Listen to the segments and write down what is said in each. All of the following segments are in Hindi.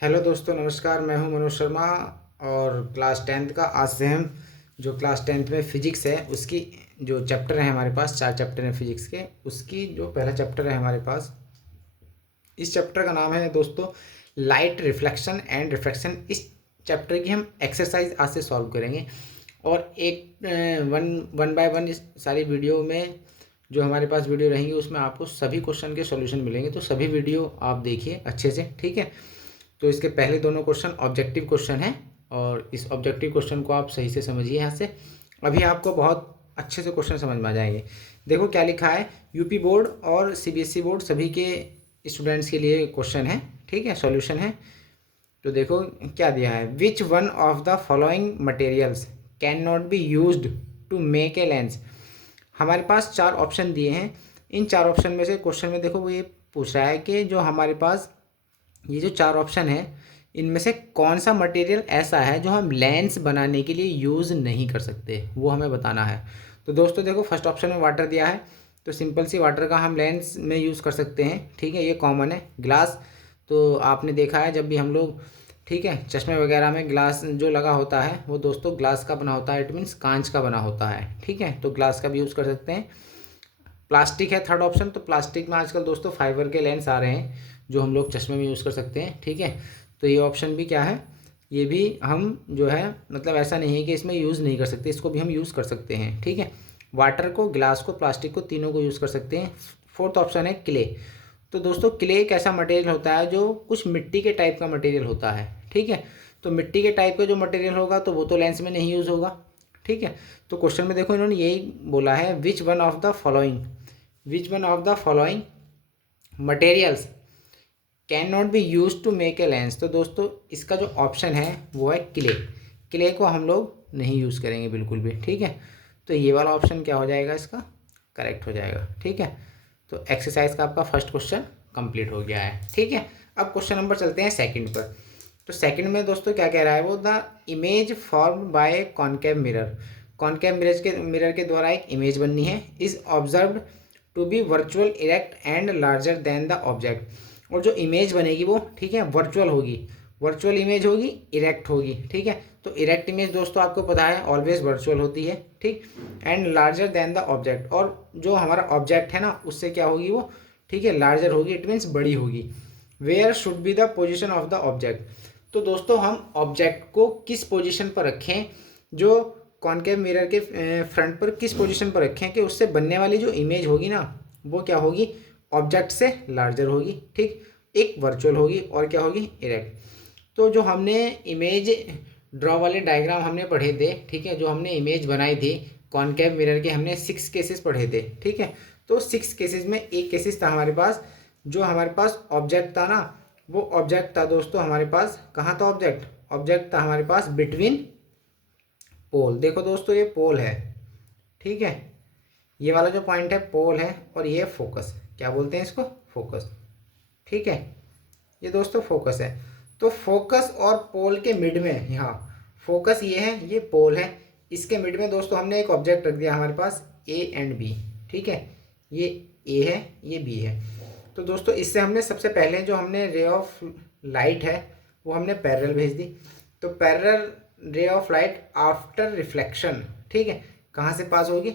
हेलो दोस्तों, नमस्कार। मैं हूं मनोज शर्मा और क्लास टेंथ का आज से हम जो क्लास टेंथ में फ़िज़िक्स है उसकी जो चैप्टर है हमारे पास 4 चैप्टर हैं फ़िज़िक्स के। उसकी जो पहला चैप्टर है हमारे पास, इस चैप्टर का नाम है दोस्तों लाइट रिफ्लेक्शन एंड रिफ्रैक्शन। इस चैप्टर की हम एक्सरसाइज आज से सॉल्व करेंगे और एक वन वन बाय वन इस सारी वीडियो में जो हमारे पास वीडियो रहेंगी उसमें आपको सभी क्वेश्चन के सॉल्यूशन मिलेंगे। तो सभी वीडियो आप देखिए अच्छे से, ठीक है। तो इसके पहले दोनों क्वेश्चन ऑब्जेक्टिव क्वेश्चन हैं और इस ऑब्जेक्टिव क्वेश्चन को आप सही से समझिए। यहाँ से अभी आपको बहुत अच्छे से क्वेश्चन समझ में आ जाएंगे। देखो क्या लिखा है, यूपी बोर्ड और सीबीएसई बोर्ड सभी के स्टूडेंट्स के लिए क्वेश्चन है, ठीक है, सॉल्यूशन है। तो देखो क्या दिया है, which one of the following materials can not be used to make a lens. हमारे पास 4 ऑप्शन दिए हैं। इन 4 ऑप्शन में से क्वेश्चन में देखो वो ये पूछ रहा है कि जो हमारे पास ये जो 4 ऑप्शन है इनमें से कौन सा मटेरियल ऐसा है जो हम लेंस बनाने के लिए यूज़ नहीं कर सकते, वो हमें बताना है। तो दोस्तों देखो फर्स्ट ऑप्शन में वाटर दिया है, तो सिंपल सी वाटर का हम लेंस में यूज़ कर सकते हैं, ठीक है, ये कॉमन है। ग्लास, तो आपने देखा है जब भी हम लोग, ठीक है, चश्मे वगैरह में ग्लास जो लगा होता है वो दोस्तों ग्लास का बना होता है, इट मीन्स कांच का बना होता है, ठीक है, तो ग्लास का भी यूज़ कर सकते हैं। प्लास्टिक है थर्ड ऑप्शन, तो प्लास्टिक में आजकल दोस्तों फाइबर के लेंस आ रहे हैं जो हम लोग चश्मे में यूज़ कर सकते हैं, ठीक है। तो ये ऑप्शन भी क्या है, ये भी हम जो है मतलब ऐसा नहीं है कि इसमें यूज़ नहीं कर सकते, इसको भी हम यूज़ कर सकते हैं, ठीक है। वाटर को, ग्लास को, प्लास्टिक को, तीनों को यूज़ कर सकते हैं। फोर्थ ऑप्शन है क्ले। तो दोस्तों क्ले एक ऐसा मटेरियल होता है जो कुछ मिट्टी के टाइप का मटेरियल होता है, ठीक है। तो मिट्टी के टाइप का जो मटेरियल होगा तो वो तो लेंस में नहीं यूज़ होगा, ठीक है। तो क्वेश्चन में देखो इन्होंने यही बोला है, which one of the following materials can not be use to make a lens. तो दोस्तों इसका जो ऑप्शन है वो है क्ले। क्ले को हम लोग नहीं यूज़ करेंगे बिल्कुल भी, ठीक है। तो ये वाला ऑप्शन क्या हो जाएगा, इसका करेक्ट हो जाएगा, ठीक है। तो एक्सरसाइज का आपका फर्स्ट क्वेश्चन कंप्लीट हो गया है, ठीक है। अब क्वेश्चन नंबर चलते हैं सेकंड पर। तो सेकंड में दोस्तों क्या कह रहा है वो, the image formed by concave mirror. Concave mirror के द्वारा एक इमेज बननी है, is observed to be virtual, erect and larger than the object. और जो इमेज बनेगी वो, ठीक है, वर्चुअल होगी, वर्चुअल इमेज होगी, इरेक्ट होगी, ठीक है। तो इरेक्ट इमेज दोस्तों आपको पता है ऑलवेज वर्चुअल होती है, ठीक। And larger than the object, और जो हमारा ऑब्जेक्ट है ना उससे क्या होगी वो, ठीक है, लार्जर होगी, इट मीन्स बड़ी होगी। Where should be the position of the object. तो दोस्तों हम ऑब्जेक्ट को किस पोजिशन पर रखें, जो कॉनकेव मिरर के फ्रंट पर किस पोजीशन पर रखें कि उससे बनने वाली जो इमेज होगी ना वो क्या होगी, ऑब्जेक्ट से लार्जर होगी, ठीक, एक वर्चुअल होगी और क्या होगी, इरेक्ट। तो जो हमने इमेज ड्रॉ वाले डायग्राम हमने पढ़े थे, ठीक है, जो हमने इमेज बनाई थी कॉनकेव मिरर के, हमने 6 केसेस पढ़े थे, ठीक है। तो 6 केसेस में एक केसेस था हमारे पास, जो हमारे पास ऑब्जेक्ट था ना, वो ऑब्जेक्ट था दोस्तों हमारे पास, कहाँ था ऑब्जेक्ट था हमारे पास बिटवीन पोल। देखो दोस्तों ये पोल है, ठीक है, ये वाला जो पॉइंट है पोल है और ये फोकस, क्या बोलते हैं इसको, फोकस, ठीक है, ये दोस्तों फोकस है। तो फोकस और पोल के मिड में, यहाँ फोकस ये है, ये पोल है, इसके मिड में दोस्तों हमने एक ऑब्जेक्ट रख दिया हमारे पास ए एंड बी, ठीक है, ये ए है, ये बी है। तो दोस्तों इससे हमने सबसे पहले जो हमने रे ऑफ लाइट है वो हमने पैरेलल भेज दी। तो parallel ray of light after reflection, ठीक है, कहाँ से पास होगी,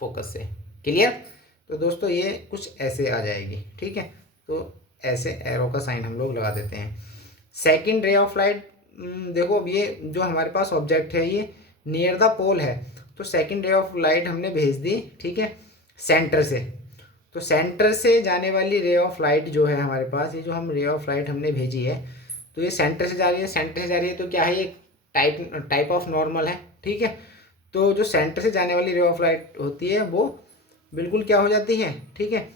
फोकस से, क्लियर। तो दोस्तों ये कुछ ऐसे आ जाएगी, ठीक है। तो ऐसे एरो का साइन हम लोग लगा देते हैं। सेकंड रे ऑफ लाइट, देखो अब ये जो हमारे पास ऑब्जेक्ट है ये नियर द पोल है, तो सेकंड रे ऑफ लाइट हमने भेज दी, ठीक है, सेंटर से। तो सेंटर से जाने वाली रे ऑफ लाइट जो है हमारे पास, ये जो हम रे ऑफ लाइट हमने भेजी है तो ये सेंटर से जा रही है, सेंटर से जा रही है, तो क्या है ये टाइप ऑफ नॉर्मल है, ठीक है। तो जो सेंटर से जाने वाली रे ऑफ लाइट होती है वो बिल्कुल क्या हो जाती है, ठीक है,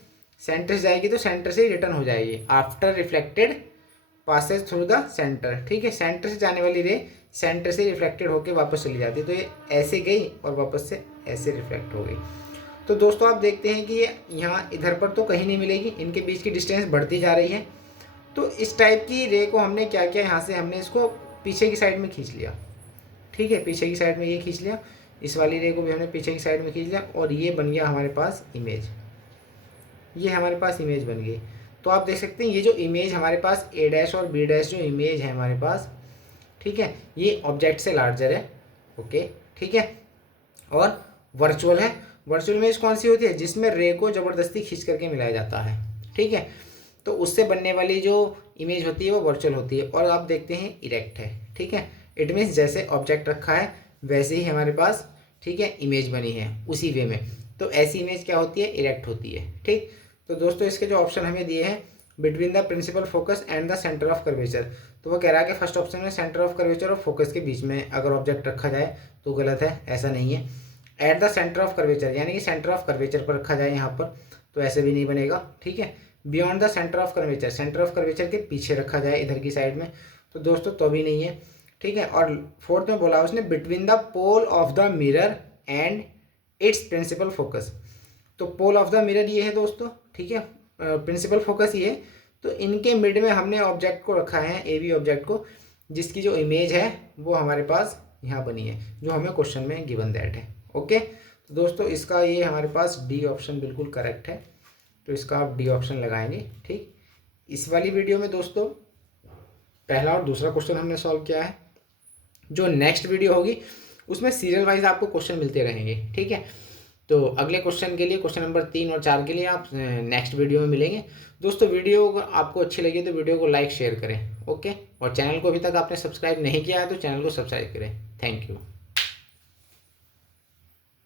सेंटर से जाएगी तो सेंटर से ही रिटर्न हो जाएगी, after reflected Passage through the centre, ठीक है। सेंटर से जाने वाली रे सेंटर से रिफ्लेक्टेड होकर वापस चली जाती है, तो ये ऐसे गई और वापस से ऐसे रिफ्लेक्ट हो गई। तो दोस्तों आप देखते हैं कि ये यहाँ इधर पर तो कहीं नहीं मिलेगी, इनके बीच की डिस्टेंस बढ़ती जा रही है। तो इस टाइप की रे को हमने क्या किया, यहाँ से हमने इसको पीछे की साइड में खींच लिया, ठीक है, पीछे की साइड में ये खींच लिया, इस वाली रे को भी हमने पीछे की साइड में खींच लिया और ये बन गया हमारे पास इमेज, ये हमारे पास इमेज बन गई। तो तो आप देख सकते हैं ये जो इमेज हमारे पास ए डैश और बी डैश जो इमेज है हमारे पास, ठीक है, ये ऑब्जेक्ट से लार्जर है। ओके, ठीक है। और वर्चुअल है। वर्चुअल इमेज कौन सी होती है? जिसमें रे को ज़बरदस्ती खींच करके मिलाया जाता है, ठीक है। तो उससे बनने वाली जो इमेज होती है वो वर्चुअल होती है। और आप देखते हैं इरेक्ट है, ठीक है। इट मीन्स जैसे ऑब्जेक्ट रखा है वैसे ही हमारे पास, ठीक है, इमेज बनी है उसी वे में। तो ऐसी इमेज क्या होती है? इरेक्ट होती है, ठीक। तो दोस्तों इसके जो ऑप्शन हमें दिए हैं, between the principal focus and the centre of curvature, तो वो कह रहा है कि फर्स्ट ऑप्शन में सेंटर ऑफ कर्वेचर और फोकस के बीच में अगर ऑब्जेक्ट रखा जाए तो गलत है, ऐसा नहीं है। At the centre of curvature यानी कि सेंटर ऑफ कर्वेचर पर रखा जाए यहाँ पर, तो ऐसे भी नहीं बनेगा, ठीक है। Beyond the centre of curvature, centre of curvature के पीछे रखा जाए इधर की साइड में, तो दोस्तों तो भी नहीं है, ठीक है। और फोर्थ में बोला उसने between the pole of the mirror and its principal focus, तो पोल ऑफ द मिरर ये है दोस्तों, ठीक है, प्रिंसिपल फोकस ये है। तो इनके मिड में हमने ऑब्जेक्ट को रखा है, ए बी ऑब्जेक्ट को, जिसकी जो इमेज है वो हमारे पास यहाँ बनी है, जो हमें क्वेश्चन में गिवन दैट है। ओके, तो दोस्तों इसका ये हमारे पास डी ऑप्शन बिल्कुल करेक्ट है, तो इसका आप डी ऑप्शन लगाएंगे, ठीक। इस वाली वीडियो में दोस्तों पहला और दूसरा क्वेश्चन हमने सॉल्व किया है। जो नेक्स्ट वीडियो होगी उसमें सीरियल वाइज आपको क्वेश्चन मिलते रहेंगे, ठीक है। तो अगले क्वेश्चन के लिए, क्वेश्चन नंबर 3 और 4 के लिए आप नेक्स्ट वीडियो में मिलेंगे। दोस्तों वीडियो अगर आपको अच्छी लगी तो वीडियो को लाइक शेयर करें, ओके। और चैनल को अभी तक आपने सब्सक्राइब नहीं किया है तो चैनल को सब्सक्राइब करें। Thank you.